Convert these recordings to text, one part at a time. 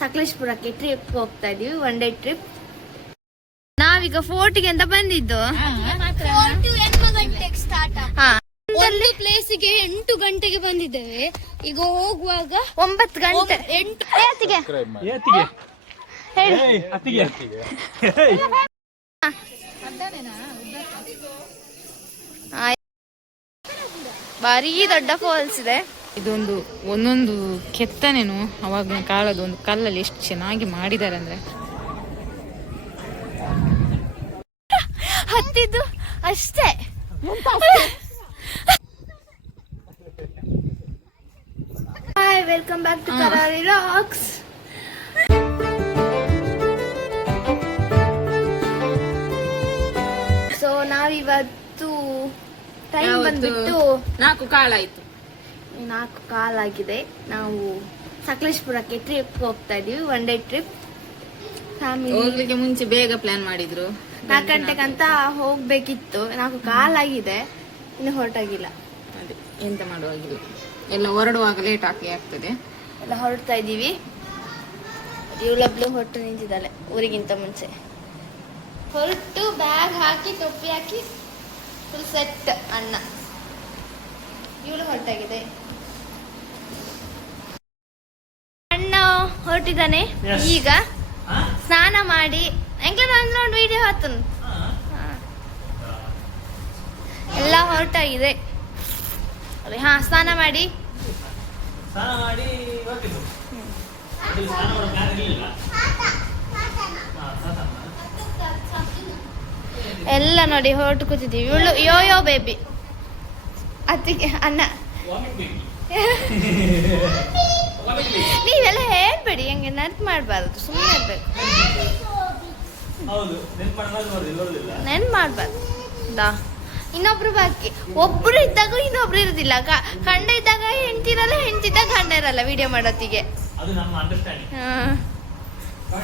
ಸಕಲೇಶ್ಪುರಕ್ಕೆ trip ಹೋಗ್ತಾ ಇದೀವಿ, one day trip. ನಾವೀಗ ಫೋರ್ಟ್ಗೆ ಅಂತ ಬಂದಿದ್ದು. ಒಂದು ಪ್ಲೇಸಿಗೆ 8 ಗಂಟೆಗೆ ಬಂದಿದ್ದೇವೆ. ಈಗ ಹೋಗುವಾಗ 9 ಗಂಟೆ. ಭಾರಿ ದೊಡ್ಡ ಫಾಲ್ಸ್ ಇದೆ. ಇದೊಂದು ಒಂದೊಂದು ಕೆತ್ತನೇನು ಅವಾಗಿನ ಕಾಲದ ಒಂದು ಕಲ್ಲಲ್ಲಿ ಎಷ್ಟು ಚೆನ್ನಾಗಿ ಮಾಡಿದ್ದಾರೆ ಅಂದ್ರೆ. ಹತ್ತಿದ್ದು ಅಷ್ಟೇ. Hi, welcome back to Karari rocks. So ನಾವಿವತ್ತು ಟೈಮ್ ಬಂದ್ಬಿಟ್ಟು 4 ಕಾಲಾಯ್ತು. 4 ಕಾಲಾಗಿದೆ. ನಾವು ಸಕಲೇಶ್ಪುರಕ್ಕೆ ಟ್ರಿಪ್ ಹೋಗ್ತಾ ಇದೀವಿ, ಒನ್ ಡೇ ಟ್ರಿಪ್. ಫ್ಯಾಮಿಲಿ ಹೋಗ್ಲಿಕ್ಕೆ ಮುಂಚೆ ಬೇಗ ಪ್ಲಾನ್ ಮಾಡಿದ್ರು. 4 ಗಂಟೆಗಂತ ಹೋಗ್ಬೇಕಿತ್ತು. 4 ಕಾಲಾಗಿದೆ, ಇನ್ನು ಹೊರಟಾಗಿಲ್ಲ. ಅದೇ ಎಂತ ಮಾಡುವಾಗಿಲ್ಲ, ಎಲ್ಲ ಹೊರಡುವಾಗ ಲೇಟ್ ಆಗ್ತದೆ. ಎಲ್ಲ ಹೊರಡ್ತಾ ಇದೀವಿ. ಇವಳೊಬ್ಳು ಹೊರಟು ನಿಂತಿದ್ದಾಳೆ ಊರಿಗಿಂತ ಮುಂಚೆ. ಹೊರಟು ಬ್ಯಾಗ್ ಹಾಕಿ ಟೊಪ್ಪಿ ಹಾಕಿ ಫುಲ್ ಸೆಟ್ ಅಣ್ಣ. ಇವಳು ಹೊರಟಾಗಿದೆ. ಅಣ್ಣ ಹೊರಟಿದ್ದಾನೆ ಈಗ. ಸ್ನಾನ ಮಾಡಿ ನೋಡಿ ವಿಡಿಯೋ ಹಾತು ಎಲ್ಲ ಹೊರಟಾಗಿದೆ. ಹಾ, ಸ್ನಾನ ಮಾಡಿ ಎಲ್ಲ ನೋಡಿ ಹೊರಟು ಕೂತಿದ್ದೀವಿ. ಇವಳು ಯೋಯೋ ಬೇಬಿ ಅತ್ತಿಗೆ ಅಣ್ಣ. ನೀವೆಲ್ಲ ಹೇಳ್ಬೇಡಿ, ಹಂಗೆ ನೆನ್ಪು ಮಾಡಬಾರ್ದು, ಸುಮ್ಮನೆ ಇರ್ಬೇಕು. ನೆನ್ಪು ಮಾಡಬಾರ್ದು. ಇನ್ನೊಬ್ರು ಬಾಕಿ, ಒಬ್ರು ಇದ್ದಾಗ ಇನ್ನೊಬ್ರು ಇರುದಿಲ್ಲ. ಗಂಡ ಇದ್ದಾಗ ಹೆಂಡತಿ ಇರಲ್ಲ, ಹೆಂಡತಿ ಇದ್ದಾಗ ಗಂಡ ಇರಲ್ಲ. ವಿಡಿಯೋ ಮಾಡೋತ್ತಿಗೆ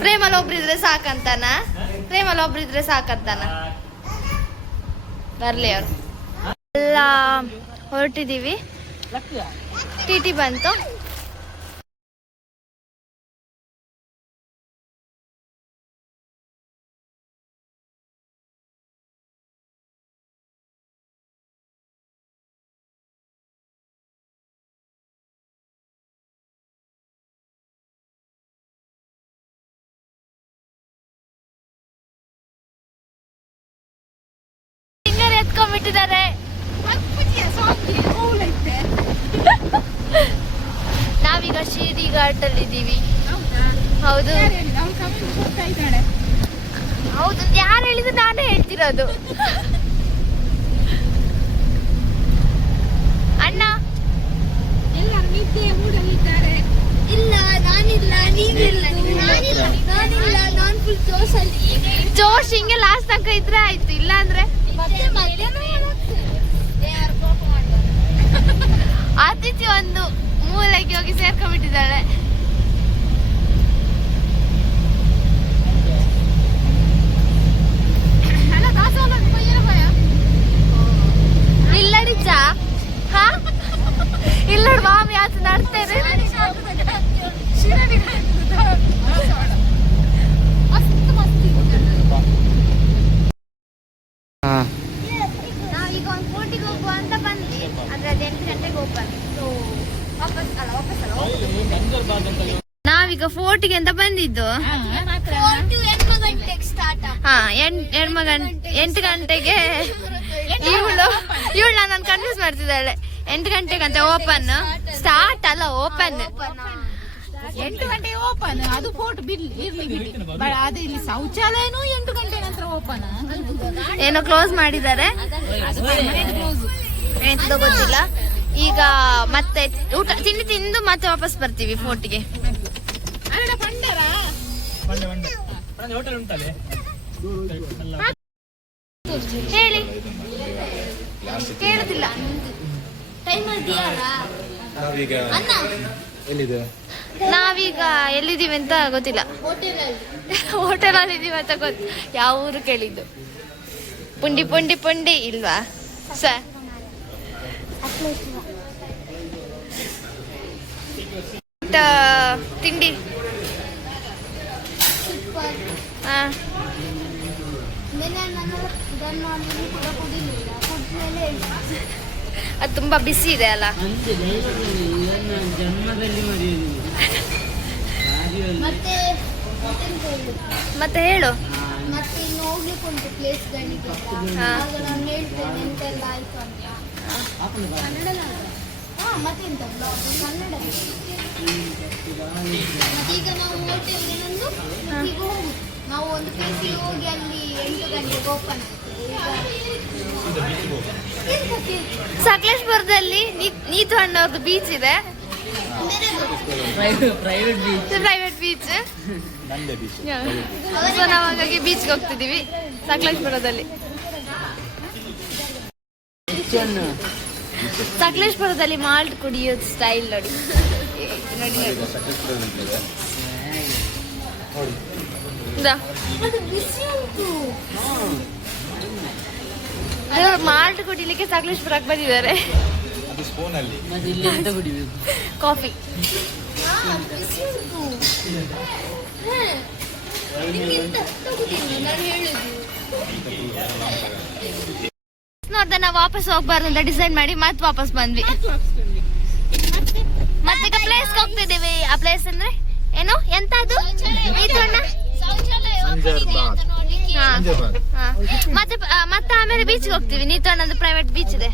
ಪ್ರೇಮಲ್ಲಿ ಒಬ್ರು ಇದ್ರೆ ಸಾಕಂತಾನ, ಪ್ರೇಮಲ್ಲಿ ಒಬ್ರು ಇದ್ರೆ ಸಾಕಂತಾನ. ಬರ್ಲಿ ಅವ್ರು. ಎಲ್ಲ ಹೊರಟಿದೀವಿ. ಟಿ ಬಂತು. ಎತ್ಕೊಂಡ್ಬಿಟ್ಟಿದ್ದಾರೆ. ನಾವೀಗ ಶಿರ್ಡಿ ಘಾಟ್ ಅಲ್ಲಿ ಇದ್ದೀವಿ. ಹೌದು ಹೌದು, ಯಾರು ಹೇಳಿದ್ರು ನಾನೇ ಹೇಳ್ತಿರೋದು. ಅಣ್ಣ ಎಲ್ಲರೂ ನಿದ್ದೆ ಮೂಡಲಿದ್ದಾರೆ. ಇಲ್ಲ, ನಾನಿಲ್ಲ, ನೀನಿಲ್ಲ, ನಾನಿಲ್ಲ, ನಾನು ಫುಲ್ ಜೋಶ್ ಹಿಂಗೆ ಲಾಸ್ಟ್ ತನಕ ಇದ್ರೆ ಆಯ್ತು. ಇಲ್ಲ ಅಂದ್ರೆ ಆತಿಥ್ಯ ಒಂದು ಮೂಲೆಗೆ ಹೋಗಿ ಸೇರ್ಕೊಂಡ್ಬಿಟ್ಟಿದ್ದಾಳೆ. ಇಲ್ಲಡಿച്ച ಹಾ ಇಲ್ಲ ಮಾಮಿ ಆತ ನಡ್ತೇನೆ. ನಾವೀಗ ಒಂದು ಫೋರ್ಟಿಗೆ ಹೋಗುವ ಅಂತ ಬಂದ್ವಿ. ಆದ್ರೆ ಅದು 8 ಗಂಟೆಗೆ ಓಪನ್. ನಾವೀಗ ಫೋರ್ಟಿಗೆ ಅಂತ ಬಂದಿದ್ದು. 8 ಗಂಟೆಗೆ. ಇವಳು ನಾನು ಕನ್ಫ್ಯೂಸ್ ಮಾಡ್ತಿದ್ದಾಳೆ. 8 ಗಂಟೆಗಂತ ಓಪನ್, ಸ್ಟಾರ್ಟ್ ಅಲ್ಲ ಓಪನ್. 8 ಗಂಟೆಗೆ ಓಪನ್. ಅದು ಫೋರ್ಟ್ ಇರ್ಲಿ ಬಿಡಿ, ಅದು ಇಲ್ಲಿ ಶೌಚಾಲಯನೂ 8 ಗಂಟೆ ನಂತರ ಓಪನ್. ಏನೋ ಕ್ಲೋಸ್ ಮಾಡಿದ್ದಾರೆ, ಎಂತದೋ ಗೊತ್ತಿಲ್ಲ. ಈಗ ಮತ್ತೆ ಊಟ ತಿಂಡಿ ತಿಂದು ಮತ್ತೆ ವಾಪಸ್ ಬರ್ತೀವಿ ಫೋರ್ಟ್ಗೆ. ಹೇಳಿ, ಕೇಳುದಿಲ್ಲ. ನಾವೀಗ ಎಲ್ಲಿದ್ದೀವಿ ಅಂತ ಗೊತ್ತಿಲ್ಲ. ಹೋಟೆಲ್ ಅಲ್ಲಿ ಇದೀವಿ ಅಂತ ಗೊತ್ತು. ಯಾವ ಊರು ಕೇಳಿದ್ದು? ಪುಂಡಿ ಪುಂಡಿ ಪುಂಡಿ ಇಲ್ವಾ ಸರ್? ತಿಂಡಿ ಅದು ತುಂಬಾ ಬಿಸಿ ಇದೆ ಅಲ್ಲ. ಜನ್ಮದಲ್ಲಿ ಮರೆಯುವುದಿಲ್ಲ. ಮತ್ತೆ ಹೇಳು. ಮತ್ತೆ ಇನ್ನು ಹೋಗ್ಲಿಕ್ಕೆ ಉಂಟು ಪ್ಲೇಸ್ಗಳಿಗೆ. ಆಗ ನಾನು ಹೇಳ್ತೇನೆ ಎಂತೆಲ್ಲ ಆಯ್ತು ಅಂತ. ಕನ್ನಡ ಮತ್ತೆಂತ ಕನ್ನಡ. ಮತ್ತೀಗ ನಾವು ಹೋಟೆಲ್ಗೆ ನಂದು ಈಗ ಹೋಗುದು. ನಾವು ಒಂದು ಪ್ಲೇಸಿಗೆ ಹೋಗಿ ಅಲ್ಲಿ 8 ಗಂಟೆಗೆ ಓಪನ್ ಆಗ್ತದೆ. ಸಕಲೇಶ್ಪುರದಲ್ಲಿ ನೀತು ಅಣ್ಣವ್ರದ್ದು ಬೀಚ್ ಇದೆ. Private beach. ಸೊ ನಾವು ಹಾಗಾಗಿ ಬೀಚ್ಗೆ ಹೋಗ್ತಿದೀವಿ ಸಕಲೇಶ್ಪುರದಲ್ಲಿ. ಸಕಲೇಶ್ಪುರದಲ್ಲಿ ಮಾಲ್ಟ್ ಕುಡಿಯೋದು ಸ್ಟೈಲ್ ನೋಡಿ. ನೋಡಿ ಮಾಲ್ಟ್ ಕುಡಿಲಿಕ್ಕೆ ಸಕಲೇಶ್ಪುರಕ್ಕೆ ಬಂದಿದ್ದಾರೆ. ಕಾಫಿ. ನೋಡ್ದೆ ನಾವು ವಾಪಸ್ ಹೋಗ್ಬಾರ್ದು ಅಂತ ಡಿಸೈಡ್ ಮಾಡಿ ಮತ್ತೆ ವಾಪಸ್ ಬಂದ್ವಿ. ಮತ್ತೆ ಈಗ ಪ್ಲೇಸ್ಗೆ ಹೋಗ್ತಿದೀವಿ. ಆ ಪ್ಲೇಸ್ ಅಂದ್ರೆ ಏನು ಎಂತ ಅದು ಮತ್ತೆ ಮತ್ತೆ ಆಮೇಲೆ ಬೀಚ್ಗೆ ಹೋಗ್ತೀವಿ. ನೀತಣ್ಣಂದು ಪ್ರೈವೇಟ್ ಬೀಚ್ ಇದೆ.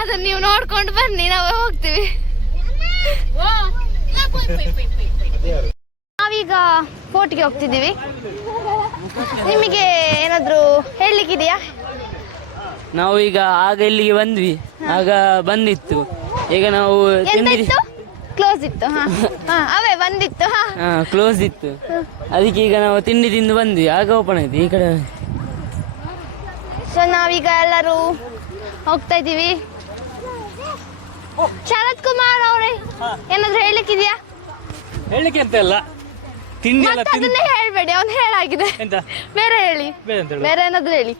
ಅದನ್ನ ನೀವು ನೋಡ್ಕೊಂಡು ಬನ್ನಿ, ನಾವು ಹೋಗ್ತೀವಿ. ನಾವೀಗ ಕೋರ್ಟ್ಗೆ ಹೋಗ್ತಿದ್ದೀವಿ. ನಿಮಗೆ ಏನಾದ್ರು ಹೇಳಲಿಕ್ಕಿದೆಯಾ? ನಾವು ಈಗ ಆಗ ಇಲ್ಲಿಗೆ ಬಂದ್ವಿ, ಆಗ ಬಂದಿತ್ತು. ಈಗ ನಾವು ಕ್ಲೋಸ್ ಇತ್ತು. ಅವೇ ಬಂದಿತ್ತು. ಕ್ಲೋಸ್ ಇತ್ತು, ಅದಕ್ಕೆ ಈಗ ನಾವು ತಿಂಡಿ ತಿಂದು ಬಂದ್ವಿ, ಆಗ ಓಪನ್ ಆಯ್ತು ಈ ಕಡೆ. ಸೊ ನಾವೀಗ ಎಲ್ಲರೂ ಹೋಗ್ತಾ ಇದ್ದೀವಿ. ಶರತ್ ಕುಮಾರ್ ಅವರೇ ಏನಾದ್ರು ಹೇಳಲಿಕ್ಕಿದ್ಯಾ? ಹೇಳಲಿಕ್ಕೆ ಅಂತ ಇಲ್ಲ, ತಿಂಡಿ ಎಲ್ಲ ಅದನ್ನೇ ಹೇಳ್ಬೇಡಿ, ಅವ್ನು ಹೇಳಾಗಿದೆ. ಬೇರೆ ಹೇಳಿ, ಬೇರೆ ಏನಾದ್ರು ಹೇಳಿ.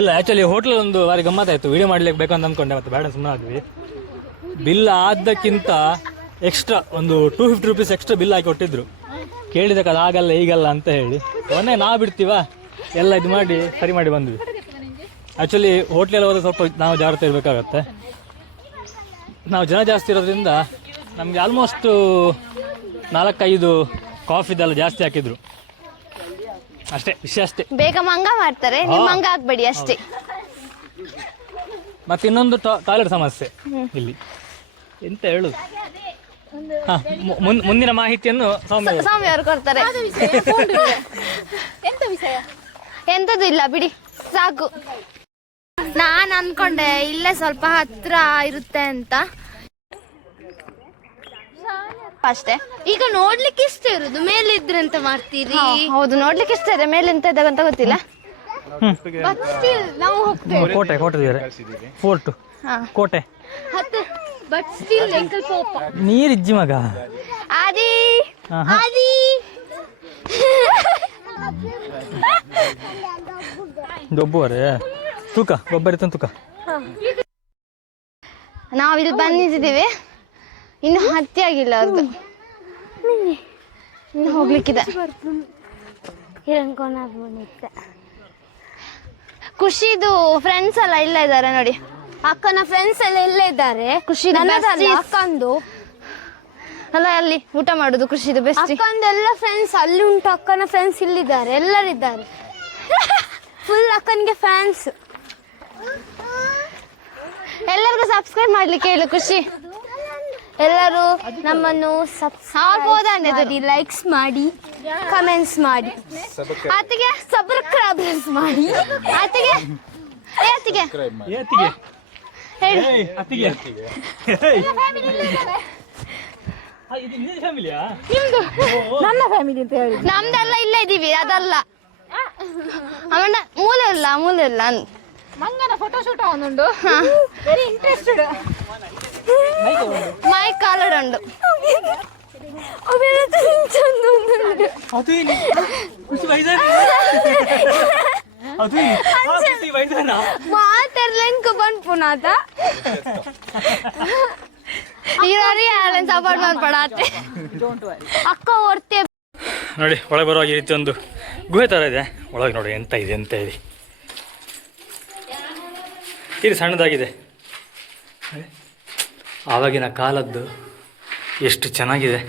ಇಲ್ಲ, ಆಕ್ಚುಲಿ ಹೋಟ್ಲ್ ಒಂದು ಬಾರಿ ಗಮ್ಮತ್ತಾಯ್ತು. ವಿಡಿಯೋ ಮಾಡ್ಲಿಕ್ಕೆ ಬೇಕು ಅಂತ ಅಂದ್ಕೊಂಡೆ, ಮತ್ತೆ ಬೇಡ ಸುಮ್ಮನೆ ಆದ್ವಿ. ಬಿಲ್ ಆದಕ್ಕಿಂತ ಎಕ್ಸ್ಟ್ರಾ ಒಂದು 250 ರೂಪೀಸ್ ಎಕ್ಸ್ಟ್ರಾ ಬಿಲ್ ಹಾಕಿ ಕೊಟ್ಟಿದ್ರು. ಕೇಳಿದಕ್ಕೆ ಅದು ಆಗಲ್ಲ ಈಗಲ್ಲ ಅಂತ ಹೇಳಿ ಮೊನ್ನೆ ನಾವು ಬಿಡ್ತೀವ ಎಲ್ಲ ಇದು ಮಾಡಿ ಸರಿ ಮಾಡಿ ಬಂದ್ವಿ. ಆ್ಯಕ್ಚುಲಿ ಹೋಟ್ಲೆಲ್ಲ ಹೋದ್ರೆ ಸ್ವಲ್ಪ ನಾವು ಜಾಗ್ರತೆ ಇರಬೇಕಾಗತ್ತೆ. ನಾವು ಜನ ಜಾಸ್ತಿ ಇರೋದ್ರಿಂದ ನಮಗೆ ಆಲ್ಮೋಸ್ಟ್ 4-5 ಕಾಫಿದೆಲ್ಲ ಜಾಸ್ತಿ ಹಾಕಿದ್ರು ಅಷ್ಟೇ, ವಿಷಯ ಅಷ್ಟೇ. ಬೇಗ ಮಂಗ ಮಾಡ್ತಾರೆ, ನೀವು ಮಂಗ ಹಾಕ್ಬೇಡಿ ಅಷ್ಟೇ. ಮತ್ತೆ ಇನ್ನೊಂದು ಟಾಯ್ಲೆಟ್ ಸಮಸ್ಯೆ ಇಲ್ಲಿ, ಎಂತ ಹೇಳುದು. ಮುಂದಿನ ಮಾಹಿತಿಯನ್ನು ಸ್ವಾಮಿ ಅವರು ಕೊಡ್ತಾರೆ. ಎಂತದ್ದು ಇಲ್ಲ ಬಿಡಿ, ಸಾಕು. ನಾನು ಅನ್ಕೊಂಡೆ ಇಲ್ಲೇ ಸ್ವಲ್ಪ ಹತ್ರ ಇರುತ್ತೆ ಅಂತ ಅಷ್ಟೇ. ಈಗ ನೋಡ್ಲಿಕ್ಕೆ ಇಷ್ಟ ಇರುದು, ಮೇಲೆ ಇದ್ರೆ ಅಂತ ಮಾಡ್ತೀರಿ. ಹೌದು, ನೋಡ್ಲಿಕ್ಕೆ ಇಷ್ಟ ಇದೆ, ಮೇಲೆ ಎಂತ ಇದ್ದಾಗ ಅಂತ ಗೊತ್ತಿಲ್ಲ. ನಾವು ಹೋಗ್ತೇವೆ ಕೋಟೆ ಫೋರ್ಟ್ ಕೋಟೆ ಬಟ್ ಸ್ಟಿಲ್ ಎಂಕಲ್ ಪೋಪ ನೀರಿಜ್ಜಿ ಮಗ ಆದಿ ಆದಿ ಗೊಬ್ಬರೇ ತೂಕ ಗೊಬ್ಬರ ತೂಕ. ನಾವಿಲ್ಲಿ ಬಂದಿದ್ದೀವಿ, ಇನ್ನು ಹತ್ತಿ ಆಗಿಲ್ಲ ಅವ್ರದ್ದು, ಇನ್ನು ಹೋಗ್ಲಿಕ್ಕಿದೆ. ಖುಷಿದು ಫ್ರೆಂಡ್ಸ್ ಎಲ್ಲ ಇಲ್ಲ ಇದ್ದಾರೆ ನೋಡಿ. ಅಕ್ಕನ ಫ್ರೆಂಡ್ಸ್ ಎಲ್ಲ ಇಲ್ಲೇ ಇದ್ದಾರೆ. ಖುಷಿ ಅಕ್ಕಂದು ಅಲ್ಲ, ಅಲ್ಲಿ ಊಟ ಮಾಡುದು ಖುಷಿದು ಬೆಸ್ಟ್. ಅಕ್ಕಂದು ಎಲ್ಲ ಫ್ರೆಂಡ್ಸ್ ಅಲ್ಲಿ ಉಂಟು, ಅಕ್ಕನ ಫ್ರೆಂಡ್ಸ್ ಇಲ್ಲಿದ್ದಾರೆ, ಎಲ್ಲರಿದ್ದಾರೆ. ಫುಲ್ ಅಕ್ಕನಿಗೆ ಫ್ಯಾನ್ಸ್. ಎಲ್ಲರಿಗೂ ಸಬ್ಸ್ಕ್ರೈಬ್ ಮಾಡ್ಲಿಕ್ಕೆ ಹೇಳು ಖುಷಿ. ಎಲ್ಲರೂ ನಮ್ಮನ್ನು ಸಬ್ಸ್ಕ್ರೈಬ್ ಲೈಕ್ಸ್ ಮಾಡಿ, ಕಮೆಂಟ್ಸ್ ಮಾಡಿ, ಆತಿಗೆ ಸಬ್ಸ್ಕ್ರೈಬ್ ಮಾಡಿ. ಆತಿಗೆ ಆತಿಗೆ ನನ್ನ ಫ್ಯಾಮಿಲಿ ಅಂತ ಹೇಳಿ ನಮ್ದೆಲ್ಲ ಇಲ್ಲೇ ಇದೀವಿ, ಅದಲ್ಲ ಅವನ ಮೂಲೆ ಇಲ್ಲ ಮಂಗನ ಫೋಟೋ ಶೂಟ್ ಅವನುಂಡು, ವೆರಿ ಇಂಟ್ರೆಸ್ಟೆಡ್. ಮೈ ಕಾಲಡ್ ಉಂಡು. ಮಾತೆರ್ಲೆಂಕ್ ಬಂದ್ ಪುನಾತ ಸಪೋರ್ಟ್ ಮಾಡ್ಪಡತ್ತೆ ಅಕ್ಕ ಓಡ್ತೇ. ನೋಡಿ ಒಳಗೆ ಬರುವಾಗ ಈ ರೀತಿ ಒಂದು ಗುಹೆ ಥರ ಇದೆ. ಒಳಗೆ ನೋಡಿ ಎಂತ ಇದೆ ಇದು ಸಣ್ಣದಾಗಿದೆ. ಆವಾಗಿನ ಕಾಲದ್ದು ಎಷ್ಟು ಚೆನ್ನಾಗಿದೆ.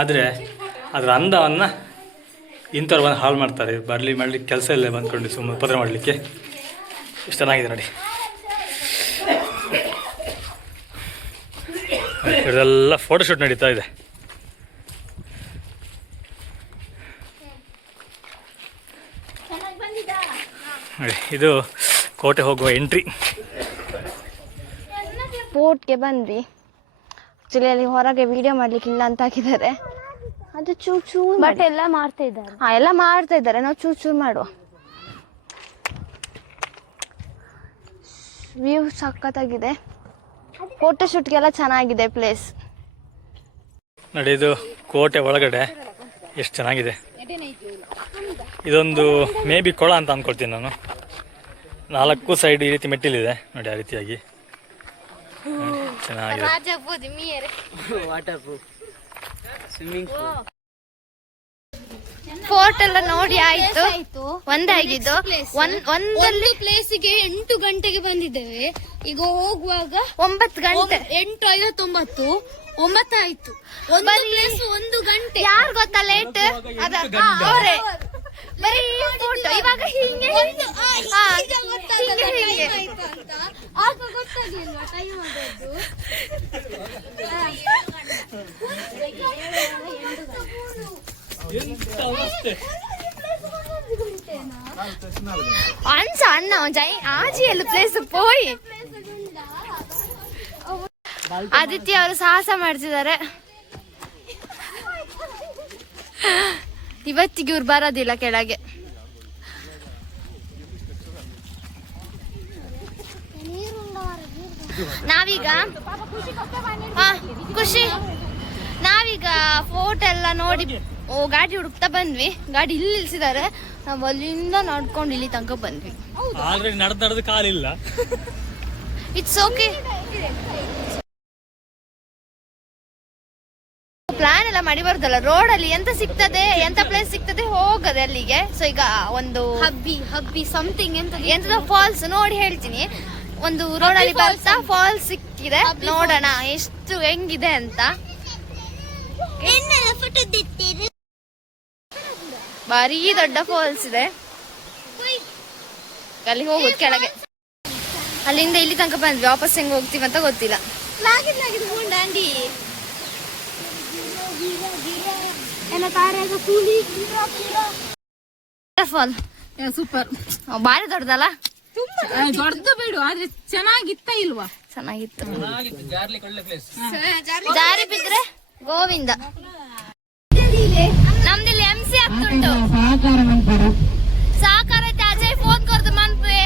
ಆದರೆ ಅದರ ಅಂದವನ್ನು ಇಂಥವ್ರು ಬಂದು ಹಾಳು ಮಾಡ್ತಾರೆ. ಮಾಡಲಿಕ್ಕೆ ಕೆಲಸ ಇಲ್ಲೇ ಬಂದ್ಕೊಂಡು ಸುಮ್ಮನೆ ಉಪದ್ರ ಮಾಡಲಿಕ್ಕೆ. ಎಷ್ಟು ಚೆನ್ನಾಗಿದೆ ನೋಡಿ. ಇದೆಲ್ಲ ಫೋಟೋಶೂಟ್ ನಡೀತಾ ಇದೆ. ನೋಡಿ ಇದು ಕೋಟೆ ಹೋಗುವ ಎಂಟ್ರಿ. ಫೋರ್ಟ್ಗೆ ಬಂದ್ವಿ. ಆಕ್ಚುಲಿ ಅಲ್ಲಿ ಹೊರಗೆ ವಿಡಿಯೋ ಮಾಡ್ಲಿಕ್ಕೆ ಇಲ್ಲ ಅಂತ ಹಾಕಿದ್ದಾರೆ. ಅದು ಚೂರು ಬಟ್ ಎಲ್ಲ ಮಾಡ್ತಾ ಇದ್ದಾರೆ. ಎಲ್ಲ ಮಾಡ್ತಾ ಇದ್ದಾರೆ. ನಾವು ಚೂರು ಮಾಡುವ. ವ್ಯೂ ಸಖತ್ತಾಗಿದೆ. ಫೋಟೋಶೂಟ್ಗೆಲ್ಲ ಚೆನ್ನಾಗಿದೆ ಪ್ಲೇಸ್. ನೋಡಿ ಇದು ಕೋಟೆ ಒಳಗಡೆ ಎಷ್ಟು ಚೆನ್ನಾಗಿದೆ. ಇದೊಂದು ಮೇ ಬಿ ಕೊಳ ಅಂತ ಅಂದ್ಕೊಳ್ತೀನಿ ನಾನು. 4 ಸೈಡ್ ಈ ರೀತಿ ಮೆಟ್ಟಿಲಿದೆ ನೋಡಿ. ಆ ರೀತಿಯಾಗಿ ಚೆನ್ನಾಗಿದೆ. ಫೋರ್ಟ್ ಎಲ್ಲ ನೋಡಿ ಆಯ್ತು. ಒಂದಾಗಿದ್ದು ಒಂದು ಪ್ಲೇಸಿಗೆ 8 ಗಂಟೆಗೆ ಬಂದಿದ್ದೇವೆ. ಈಗ ಹೋಗುವಾಗ 9 ಗಂಟೆ 8:59 9 ಆಯ್ತು. ಒಂದು ಪ್ಲೇಸ್ 1 ಗಂಟೆ. ಯಾರು ಗೊತ್ತಾ ಲೇಟ್? ಅವರೇ ಬರೀ ಫೋಟೋ. ಇವಾಗ ಹಿಂಗೆ ಆಗ ಗೊತ್ತಾಗ್ಲಿಲ್ವಾ ಟೈಮ್ ಆದದ್ದು? ಅಣ್ಣ ಜೈ ಆಜಿಯಲ್ಲಿ ಪ್ಲೇಸ್ ಪೋಯಿ. ಆದಿತ್ಯ ಅವರು ಸಾಹಸ ಮಾಡ್ತಿದ್ದಾರೆ. ಇವತ್ತಿಗೆ ಇವ್ರು ಬರೋದಿಲ್ಲ ಕೆಳಗೆ. ನಾವೀಗ ಖುಷಿ ನಾವೀಗ ಫೋಟೋ ಎಲ್ಲ ನೋಡಿ ಗಾಡಿ ಹುಡುಕ್ತಾ ಬಂದ್ವಿ. ಗಾಡಿ ಇಲ್ಲಿ ನಿಲ್ಸಿದ್ದಾರೆ. ನಾವು ಅಲ್ಲಿಂದ ನಡ್ಕೊಂಡು ಇಲ್ಲಿ ತನಕ ಬಂದ್ವಿ. ಆಲ್ರೆಡಿ ನಡೆದು ಕಾಲಿಲ್ಲ. It's okay. ಪ್ಲಾನ್ ಎಲ್ಲ ಮಾಡಿ ಬರುದಲ್ಲ. ರೋಡ್ ಅಲ್ಲಿ ಎಂತ ಸಿಗ್ತದೆ, ಎಂತ ಪ್ಲೇಸ್ ಸಿಗ್ತದೆ ಹೋಗದೆ ಅಲ್ಲಿಗೆ. ಸೊ ಈಗ ಒಂದು ಹಬ್ಬಿ ಸಮಥಿಂಗ್ ಎಂತದ ಫಾಲ್ಸ್ ನೋಡಿ ಹೇಳ್ತೀನಿ. ಒಂದು ರೋಡ್ ಅಲ್ಲಿ ಬರ್ತಾ ಫಾಲ್ಸ್ ಸಿಕ್ಕಿದೆ. ನೋಡೋಣ ಎಷ್ಟು ಹೆಂಗಿದೆ ಅಂತ. ಭಾರಿ ದೊಡ್ಡ ಫಾಲ್ಸ್ ಇದೆ. ಅಲ್ಲಿ ಹೋಗುದು ಕೆಳಗೆ. ಅಲ್ಲಿಂದ ಇಲ್ಲಿ ತನಕ ಬಂದ್ವಿ. ವಾಪಸ್ ಹೆಂಗ್ ಹೋಗ್ತೀವಿ ಅಂತ ಗೊತ್ತಿಲ್ಲ. Fall super. ಭಾರಿ ದೊಡ್ಡದಲ್ಲ? ದೊಡ್ಡದು ಬಿಡು, ಆದ್ರೆ ಚೆನ್ನಾಗಿತ್ತ ಇಲ್ವಾ? ಚೆನ್ನಾಗಿತ್ತು. ಜಾರಿ ಬಿದ್ರೆ ಗೋವಿಂದ. ನಮ್ದಿಲ್ಲಿ MC ಆಗ್ತುಂಟು. ಸಹಕಾರ ಐತೆ. ಅಜಯ್ ಫೋನ್ ಕೊರ್ದು ಮನ್ಪೆ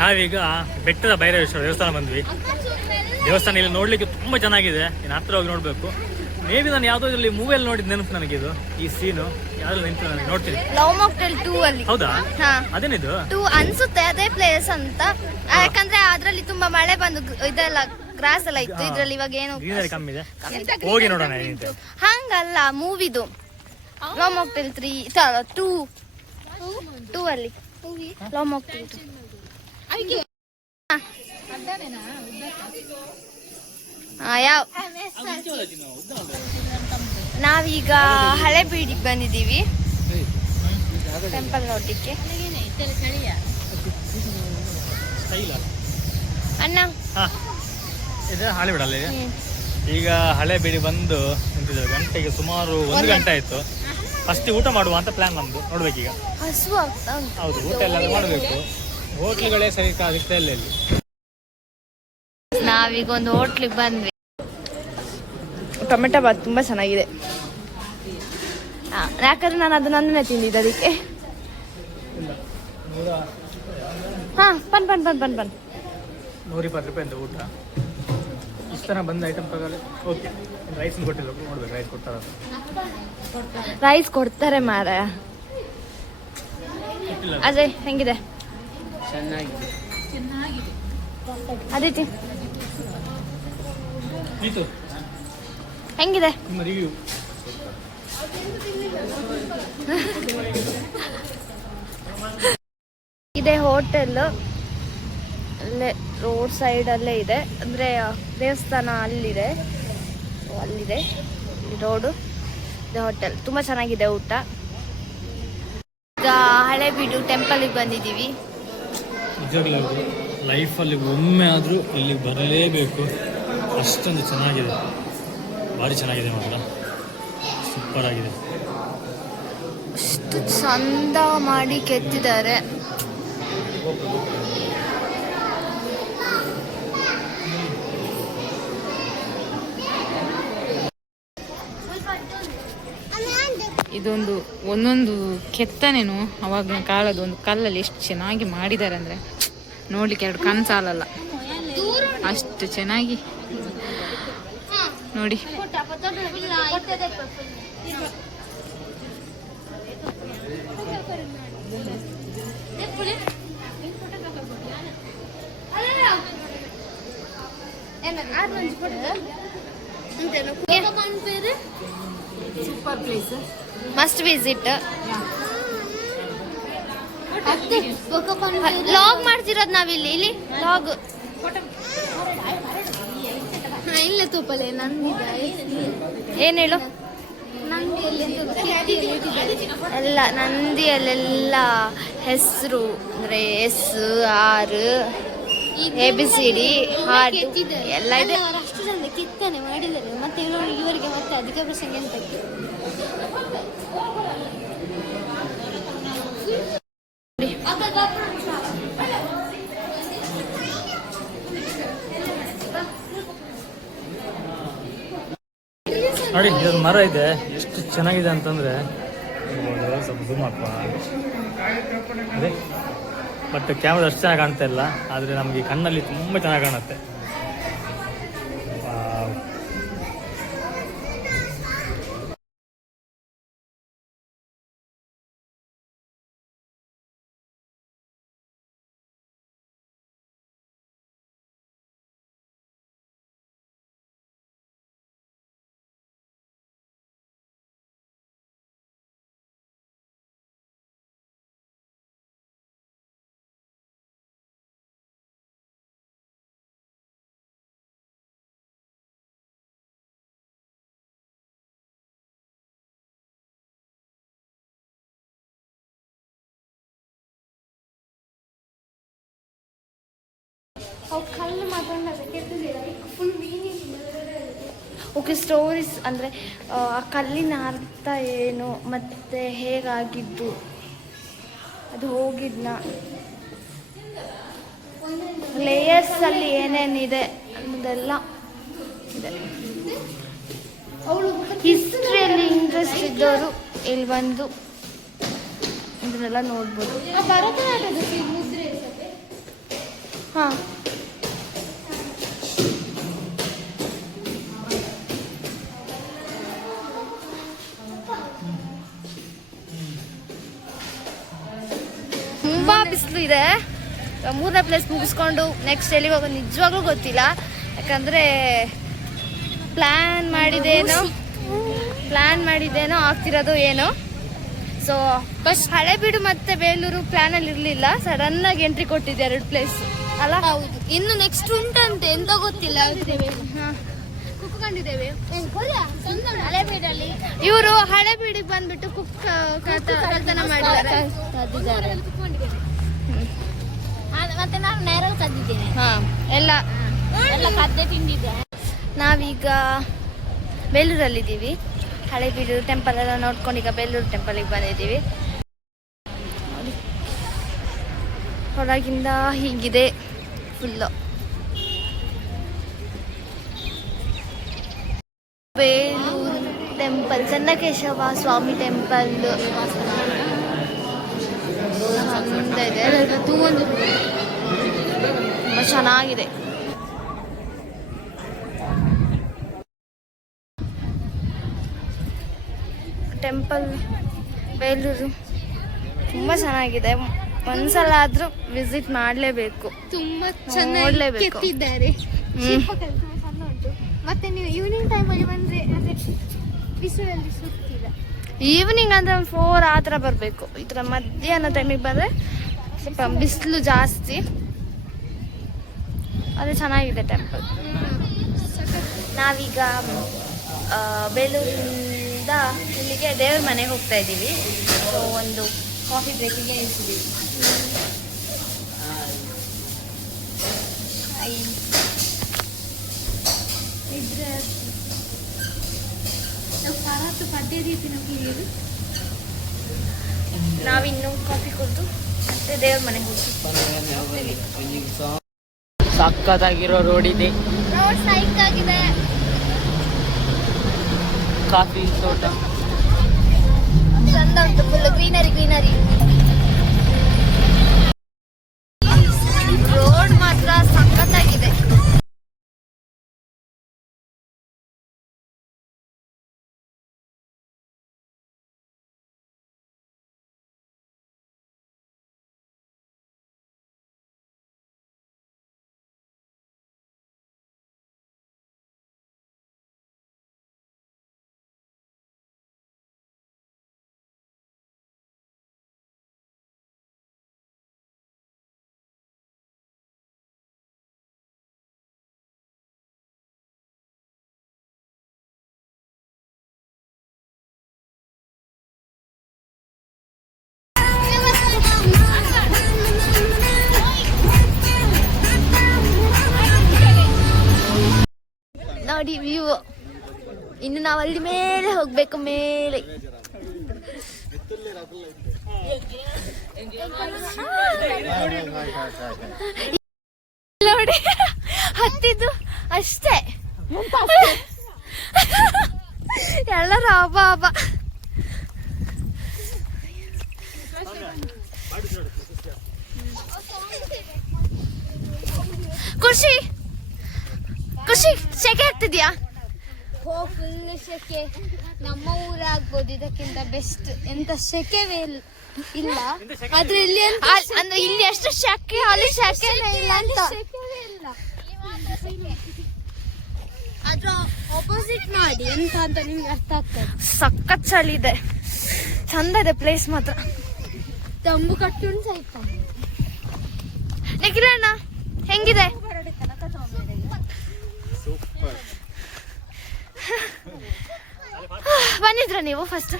ನಾವೀಗ ಬೆಟ್ಟದ ಭೈರವೇಶ್ವರ ದೇವಸ್ಥಾನ ಬಂದ್ವಿ. ದೇವಸ್ಥಾನ ಇಲ್ಲಿ ನೋಡ್ಲಿಕ್ಕೆ ತುಂಬಾ ಚೆನ್ನಾಗಿದೆ. ಇನ್ನು ಹತ್ರ ಹೋಗಿ ನೋಡ್ಬೇಕು. ಮೇ ಬಿ ನಾನು ಯಾವ್ದೋ ಇಲ್ಲಿ ಮೂವಿಯಲ್ಲಿ ನೋಡಿದ್ ನೆನಪು ನನಗಿದು. ಈ ಸೀನು ಯಾವ್ದು ನೆನಪು ನನಗೆ. ನೋಡ್ತೀನಿ. ಲವ್ ಮಾಕ್ಟೇಲ್ 2 ಅಲ್ಲಿ. ಹೌದಾ? ಅದೇನಿದು 2 ಅನ್ಸುತ್ತೆ ಅದೇ ಪ್ಲೇಸ್ ಅಂತ. ಯಾಕಂದ್ರೆ ಅದ್ರಲ್ಲಿ ತುಂಬಾ ಮಳೆ ಬಂದು ಇದೆಲ್ಲ ಗ್ರಾಸ್ ಎಲ್ಲ ಇತ್ತು. ಇದ್ರಲ್ಲಿ ಇವಾಗ ಏನು ಕಮ್ಮಿ ಇದೆ. ಹೋಗಿ ನೋಡೋಣ. ಹಂಗಲ್ಲ ಮೂವಿದು ಲವ್ ಮಾಕ್ಟೇಲ್ 2 ಅಲ್ಲಿ ಲವ್ ಮಾಕ್ಟೇಲ್ 2. ಯಾವ ನಾವೀಗ ಹಳೆಬೀಡಿಗೆ ಬಂದಿದ್ದೀವಿ ಟೆಂಪಲ್ ನೋಡ್ಲಿಕ್ಕೆ. ಅಣ್ಣ ಇದು ಹಳೆಬೀಡಲ್ಲ? ಈಗ ಹಳೆಬೀಡಿ ಬಂದು ನಿಂತಿದ್ದೇವೆ. ಗಂಟೆಗೆ ಸುಮಾರು 1 ಗಂಟೆ ಆಯ್ತು. ಫಸ್ಟ್ ಊಟ ಮಾಡುವ ಅಂತ ಪ್ಲಾನ್ ನಮ್ದು. ನೋಡ್ಬೇಕೀಗ. ಹಸು ಆಗ್ತಾ ಉಂಟು. ಹೌದು, ಊಟ ಎಲ್ಲ ಮಾಡಬೇಕು. ಹೋಟ್ಲುಗಳೇ ಸರಿ ಸಿಗ್ತಾ ಇಲ್ಲ ಇಲ್ಲಿ. ನಾವೀಗ ಒಂದು ಹೋಟ್ಲಿಗೆ ಬಂದ್ವಿ. ಟೊಮೆಟೊ ಬಾತ್ ತುಂಬಾ ಚೆನ್ನಾಗಿದೆ. ಯಾಕಂದ್ರೆ ನಾನು ಅದನ್ನೊಂದನೇ ತಿಂದಿದ್ದೆ ಅದಕ್ಕೆ. ಹಾ ಬನ್ 120 ಅಂತ ಊಟ. ಇಷ್ಟು ತನಕ ಬಂದ ಐಟಮ್ ಪ್ರಕಾರ ಓಕೆ. ರೈಸ್ ಕೊಟ್ಟಿಲ್ಲ, ನೋಡ್ಬೇಕು ರೈಸ್ ಕೊಡ್ತಾರ. ರೈಸ್ ಕೊಡ್ತಾರೆ ಮಾರ. ಅಜಯ್ ಹೆಂಗಿದೆ? ಚೆನ್ನಾಗಿದೆ. ಅದಿತಿ ಇದು ಹೆಂಗಿದೆ? ನಿಮ್ಮ ರಿವ್ಯೂ. ಇದೆ ಹೋಟೆಲ್, ಅಲ್ಲೇ ರೋಡ್ ಸೈಡ್ ಅಲ್ಲೇ ಇದೆ, ಅಂದ್ರೆ ದೇವಸ್ಥಾನ ಅಲ್ಲಿದೆ, ಅಲ್ಲಿದೆ ರೋಡು, ಇದೆ ಹೋಟೆಲ್. ತುಂಬಾ ಚೆನ್ನಾಗಿದೆ ಊಟ. ಈಗ ಹಳೆಬೀಡು ಟೆಂಪಲ್ಗೆ ಬಂದಿದ್ದೀವಿ. ನಿಜವಾಗ್ಲೂ ಲೈಫಲ್ಲಿ ಒಮ್ಮೆ ಆದರೂ ಇಲ್ಲಿಗೆ ಬರಲೇಬೇಕು, ಅಷ್ಟೊಂದು ಚೆನ್ನಾಗಿದೆ, ಭಾರಿ ಚೆನ್ನಾಗಿದೆ ಮಾತ್ರ, ಸೂಪರ್ ಆಗಿದೆ. ಅಷ್ಟು ಚಂದ ಮಾಡಿ ಕೆತ್ತಿದ್ದಾರೆ. ಇದೊಂದು ಒಂದೊಂದು ಕೆತ್ತನೆನು ಅವಾಗಿನ ಕಾಲದ ಒಂದು ಕಲ್ಲಲ್ಲಿ ಎಷ್ಟು ಚೆನ್ನಾಗಿ ಮಾಡಿದ್ದಾರೆ ಅಂದರೆ ನೋಡ್ಲಿಕ್ಕೆ ಎರಡು ಕಣ್ಣು ಸಾಲಲ್ಲ, ಅಷ್ಟು ಚೆನ್ನಾಗಿ ನೋಡಿ. Super place, must visit. ಇಲ್ಲ ಲಾಗ್ ಮಾಡ್ತಿರೋದು ನಾವಿಲ್ಲಿ, ಇಲ್ಲಿ ಲಾಗ್ ತೂಪಲೆ ನಂದಿದೆ. ಏನ್ ಹೇಳು? ನಂದಿಯಲ್ಲಿ ಎಲ್ಲ ನಂದಿಯಲ್ಲೆಲ್ಲ ಹೆಸರು ಅಂದ್ರೆ SR ABCD ಹಾಡು ಎಲ್ಲ ಇದೆ. ಅಷ್ಟು ಚಂದ ಕಿತ್ತನೆ ಮಾಡಿದ್ದಾರೆ. ಮತ್ತೆ ಇವರಿಗೆ ಮತ್ತೆ ಅಧಿಕ ಪ್ರಸಂಗ ಎಂತಕ್ಕೆ? ನೋಡಿ ಇದೊಂದು ಮರ ಇದೆ, ಎಷ್ಟು ಚೆನ್ನಾಗಿದೆ ಅಂತಂದರೆ ಸ್ವಲ್ಪ ಝೂಮ್ ಹಾಕುವ ಅದೇ, ಬಟ್ ಕ್ಯಾಮ್ರಾ ಅಷ್ಟು ಚೆನ್ನಾಗಿ ಕಾಣ್ತಾ ಇಲ್ಲ, ಆದರೆ ನಮಗೆ ಕಣ್ಣಲ್ಲಿ ತುಂಬ ಚೆನ್ನಾಗಿ ಕಾಣುತ್ತೆ. ಕಲ್ಲು ಮಾತಾಡೋದಕ್ಕೆ ಫುಲ್ ಮೀನಿಂಗ್. ಓಕೆ, ಸ್ಟೋರೀಸ್ ಅಂದರೆ ಆ ಕಲ್ಲಿನ ಅರ್ಥ ಏನು ಮತ್ತು ಹೇಗಾಗಿದ್ದು, ಅದು ಹೋಗಿದ್ನ ಲೇಯರ್ಸಲ್ಲಿ ಏನೇನಿದೆ ಅನ್ನೋದೆಲ್ಲ ಇದೆ. ಹಿಸ್ಟ್ರಿಯಲ್ಲಿ ಇಂಟ್ರೆಸ್ಟ್ ಇದ್ದವರು ಇಲ್ಲಿ ಬಂದು ಇದನ್ನೆಲ್ಲ ನೋಡ್ಬೋದು. ಭರತನಾಟ್ಯದ ಮುದ್ರೆ ಹಾಂ, ತುಂಬ ಬಿಸಿಲು ಇದೆ. 3ನೇ ಪ್ಲೇಸ್ ಮುಗಿಸ್ಕೊಂಡು ನೆಕ್ಸ್ಟ್ ಎಲ್ಲಿಗೆ ಹೋಗೋದು ನಿಜವಾಗ್ಲೂ ಗೊತ್ತಿಲ್ಲ, ಯಾಕಂದರೆ ಪ್ಲ್ಯಾನ್ ಮಾಡಿದ್ದೇನೋ ಆಗ್ತಿರೋದು ಏನೋ. ಸೊ ಫಸ್ಟ್ ಹಳೆಬೀಡು ಮತ್ತು ಬೇಲೂರು ಪ್ಲ್ಯಾನಲ್ಲಿ ಇರಲಿಲ್ಲ, ಸಡನ್ನಾಗಿ ಎಂಟ್ರಿ ಕೊಟ್ಟಿದ್ದೆ 2 ಪ್ಲೇಸ್ ಅಲ್ಲ. ಹೌದು, ಇನ್ನು ನೆಕ್ಸ್ಟ್ ಉಂಟಂತೆ ಎಂತ ಗೊತ್ತಿಲ್ಲ. ಕುತ್ಕೊಂಡಿದ್ದೇವೆ ಹಳೆಬೀಡಲ್ಲಿ. ಇವರು ಹಳೆಬೀಡಿಗೆ ಬಂದ್ಬಿಟ್ಟು ಕಳ್ತನ ಮಾಡಿದ್ದಾರೆ. ಮತ್ತೆ ನಾನು ನೇರಳೆ ಕದ್ದಿದ್ದೇನೆ. ಹಾಂ, ಎಲ್ಲ ಕದ್ದೆ ತಿಂದಿದ್ದೆ. ನಾವೀಗ ಬೇಲೂರಲ್ಲಿದ್ದೀವಿ. ಹಳೆಬೀಡು ಟೆಂಪಲ್ ಎಲ್ಲ ನೋಡ್ಕೊಂಡು ಈಗ ಬೇಲೂರು ಟೆಂಪಲಿಗೆ ಬಂದಿದ್ದೀವಿ. ಹೊರಗಿಂದ ಹೀಗಿದೆ ಫುಲ್ಲು. ಬೇಲೂರು ಟೆಂಪಲ್, ಚೆನ್ನಕೇಶವ ಸ್ವಾಮಿ ಟೆಂಪಲ್ ಇದೆ. ತುಂಬ ಚೆನ್ನಾಗಿದೆ. ಟೆಂಪಲ್ ಬೇಲೂರು ತುಂಬ ಚೆನ್ನಾಗಿದೆ. ಒಂದ್ಸಲ ಆದ್ರೂ ವಿಸಿಟ್ ಮಾಡಲೇಬೇಕು. ತುಂಬಾ ಚೆನ್ನಾಗಿ ನೋಡ್ಲೇಬೇಕು. ಕೆತ್ತಿದ್ದಾರೆ. ಶಿಲ್ಪಕಲೆ ತುಂಬಾ ಚೆಂದ ಉಂಟು. ಮತ್ತೆ ನೀವು ಈವ್ನಿಂಗ್ ಟೈಮಲ್ಲಿ ಬಂದ್ರೆ ಅಂದ್ರೆ ಬಿಸಿಲಲ್ಲಿ ಸುತ್ತೀರ. ಈವ್ನಿಂಗ್ ಅಂದ್ರೆ 4 ಆ ಥರ ಬರಬೇಕು. ಈ ಥರ ಮಧ್ಯಾಹ್ನ ಟೈಮಿಗೆ ಬಂದರೆ ಸ್ವಲ್ಪ ಬಿಸಿಲು ಜಾಸ್ತಿ. ಅದು ಚೆನ್ನಾಗಿದೆ ಟೆಂಪಲ್. ನಾವೀಗ ಬೇಲೂರಿಂದ ಇಲ್ಲಿಗೆ ದೇವ್ರ ಮನೆಗೆ ಹೋಗ್ತಾ ಇದ್ದೀವಿ. ಸೊ ಒಂದು ಕಾಫಿ ಬ್ರೇಕಿಗೆ ನಿಲ್ಸಿದ್ದೀವಿ. ನಾವಿನ್ನು ಕಾಫಿ ಕುಡಿದು ಮತ್ತೆ ದೇವ್ರ ಮನೆಗೆ ಹೋಗ್ತೀವಿ. ಸಕ್ಕತ್ತಾಗಿರೋ ರೋಡ್ ಇದೆ. ರೋಡ್ ಸೈಕ್ ಆಗಿದೆ. ಕಾಫಿ ತೋಟ ಚಂದ ಉಂಟು. Full greenery. ರೋಡ್ ಮಾತ್ರ ಸಖತ್ತಾಗಿದೆ. ನೋಡಿ ವ್ಯೂ. ಇನ್ನು ನಾವು ಅಲ್ಲಿ ಮೇಲೆ ಹೋಗ್ಬೇಕು. ಮೇಲೆ ನೋಡಿ ಹತ್ತಿದ್ದು ಅಷ್ಟೇ. ಎಲ್ಲರೂ ಹಬ್ಬ. ಖುಷಿ ಸೆಕೆ ಆಗ್ತಿದ್ಯಾ? ಫುಲ್ ಸೆಕೆ. ನಮ್ಮ ಊರಾಗ್ಬೋದು ಇದಕ್ಕಿಂತ ಬೆಸ್ಟ್. ಎಂತ ಸೆಕೆವೇ ಇಲ್ಲ. ಆದ್ರೆ ಇಲ್ಲಿ ಅಂದ್ರೆ ಇಲ್ಲಿ ಎಷ್ಟು ಸೆಕೆ, ಅಲ್ಲಿ ಸೆಕೆನೇ ಇಲ್ಲ ಅಂತ. ಅದ್ರ ಆಪೋಸಿಟ್ ಮಾಡಿ ಎಂತ ಅಂತ ನಿಮ್ಗೆ ಅರ್ಥ ಆಗ್ತದೆ. ಸಖತ್ ಚಳಿ ಇದೆ. ಚಂದ ಇದೆ ಪ್ಲೇಸ್ ಮಾತ್ರ. ತಂಬು ಕಟ್ಟುಂಟು ಸಹಿತ. ನಿಖಿಲಣ್ಣ ಹೆಂಗಿದೆ? ಬಂದಿದ್ರ ನೀವು ಫಸ್ಟ್?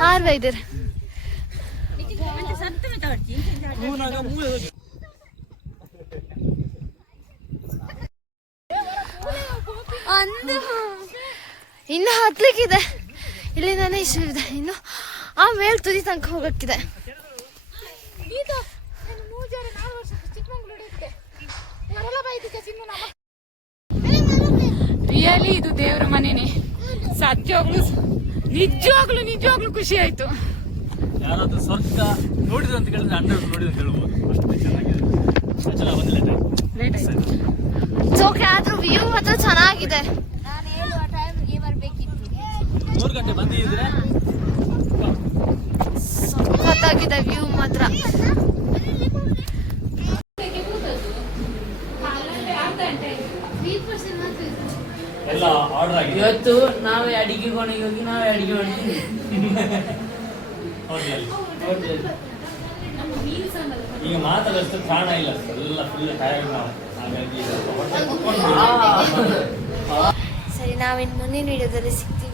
6 ಬೈದಿರಿ. ಇನ್ನು ಹತ್ಲಿಕ್ಕಿದೆ. ಇಲ್ಲಿಂದಾನೆ ಇಷ್ಟು ಇದೆ. ಇನ್ನು ಆಮೇಲೆ ತುದಿ ತನಕ ಹೋಗಕ್ಕಿದೆ. ರಿಯಲಿ ಇದು ದೇವರ ಮನೆನೇ. ಸತ್ಯವಾಗ್ಲು ನಿಜವಾಗ್ಲು ಖುಷಿ ಆಯ್ತು. ಯಾರಾದ್ರೂ ಸ್ವರ್ಗ ನೋಡಿದ್ರು ಅಂತ ಕೇಳಿದ್ರೆ 100 ನೋಡಿದ್ರು ಅಂತ ಹೇಳ್ಬೋದು. ಅಷ್ಟು ಚೆನ್ನಾಗಿದೆ. ಲೇಟ್ ಆಯ್ತು. ಚೋಕೆ ಆದ್ರೂ ವ್ಯೂ ಮಾತ್ರ ಚೆನ್ನಾಗಿದೆ. ನಾನು ಹೇಳುವ ಟೈಮ್ಗೆ ಬರ್ಬೇಕಿತ್ತು. 3 ಗಂಟೆ ಬಂದಿದ್ರೆ ಸಖತ್ತಾಗಿದೆ ವ್ಯೂ ಮಾತ್ರ. ಎಲ್ಲ ಆರ್ಡರ್ ಆಗಿದೆ. ಇವತ್ತು ನಾವೇ ಅಡಿಗೆ ಕೋಣೆಗೆ ಹೋಗಿ ನಾವೇ ಅಡಿಗೆ ಮಾಡ್ತೀವಿ. ಈಗ ಮಾತಾಡೋಷ್ಟು ಪ್ರಾಣ ಇಲ್ಲ. ಎಲ್ಲ ಫುಲ್ ಟೈರ್ಡ್ ನಾವು. ಹಾಗಾಗಿ ಸರಿ, ನಾವಿನ್ನು ಮುಂದಿನ ವಿಡಿಯೋದಲ್ಲಿ ಸಿಗ್ತೀವಿ.